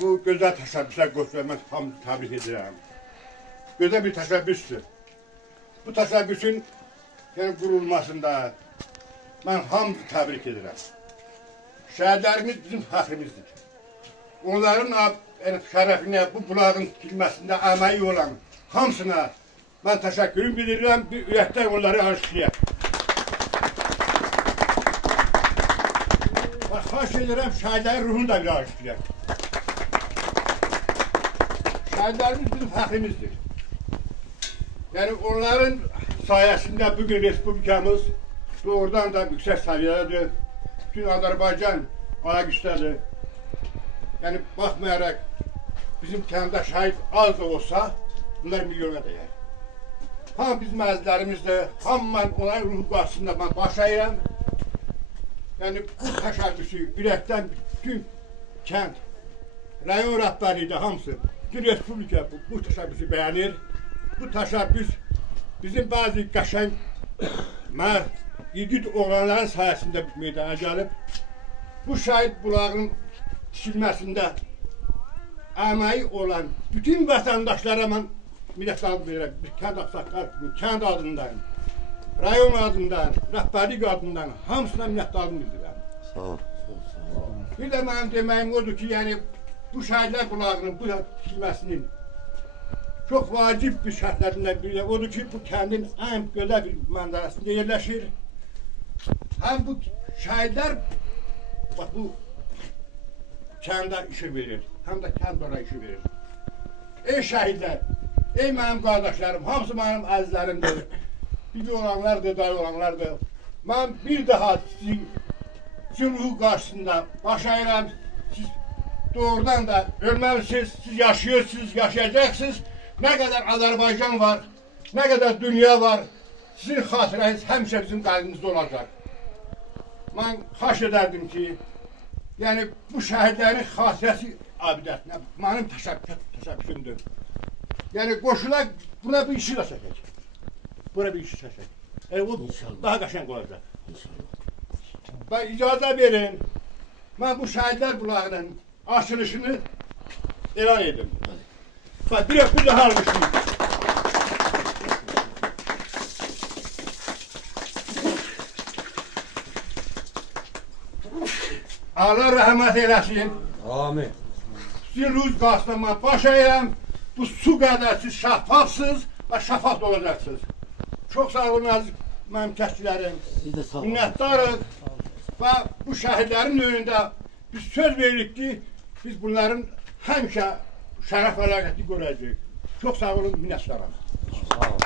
Bu güzel təşəbbüsə göstərmək hamı təbrik edirəm. Gözəl bir təşəbbüsdür. Bu təşəbbüsün yəni qurulmasında mən hamı təbrik edirəm. Şəhərlərimiz bizim fəxrimizdir. Onların yəni, şərəfinə bu bulağın tikilməsində əməyi olan hamısına mən təşəkkürüm bildirirəm, bir ürəkdən onları alışlayaq. Xahiş edirəm, şəhidlərin ruhunu da bir alışlayaq. Şəhidlərimiz bizim fəxrimizdir. Yəni onların sayəsində bugün Respublikamız doğrudan da yüksək səviyyədədir. Bütün Azərbaycan ayaq üstədir. Yəni baxmayaraq bizim kəndə şəhid az da olsa, bunlar milyona dəyər. Hamı bizim əzizlərimizdir, hamı mən onların ruhu qarşısında mən baş əyirəm. Yəni bu təşəbbüsü ürəkdən bütün kənd, rayon rəhbərliyi də hamısı, bütün Respublika bu təşəbbüsü bəyənir. Bu təşəbbüs bizim bəzi qəşəng, mərd, igid oğlanların sayəsində meydana gəlib. Bu şəhid bulağının tikilməsində əməyi olan bütün vətəndaşlara mən minnətdarlıq verirəm. Kənd ağsaqqal, kənd adından, rayon adından, rəhbərlik adından hamısına minnətdarlıq bildirirəm. Sağ ol. Bir də mənim deməyim odur ki, yəni bu şəhidlər bulağının bu tikilməsinin çox vacib bir şərtlərindən biri odur ki, bu kəndin ən gözəl bir mənzərəsində yerləşir. Həm bu şəhidlər bax, bu kəndə işi verir, həm də kənd ona işi verir. Ey şəhidlər, ey mənim qardaşlarım, hamısı mənim əzizlərimdir. Bir olanlardır, dayı olanlardır. Mən bir daha sizin ruhu qarşısında baş əyirəm. Siz doğrudan da ölməlisiniz, siz yaşayırsınız, yaşayacaqsınız. Nə qədər Azərbaycan var, nə qədər dünya var, sizin xatirəniz həmişə bizim qəlbimizdə olacaq. Mən xahiş edərdim ki, yəni bu şəhidlərin xatirəsi abidəsinə mənim təşəbbüsümdür. Yəni qoşula buna bir işi də çəkək. Buna bir işi çəkək. O daha qəşəng olacaq. Və icazə verin, mən bu şəhidlər bulağının açılışını elan edim. Bak bir daha almışım. Allah rahmet eylesin. Amin. Sizin ruh qarşısında baş əyirəm. Bu su qədər siz şəffafsınız və şəffaf olacaksınız. Çox sağ olun əziz mənim kəşkilərim. Minnətdarıq. Və bu şəhidlərin önündə biz söz veririk ki, biz bunların həmişə şərəf əlaqəti görəcəyik. Çox sağ olun, minnətdaram. Sağ ol.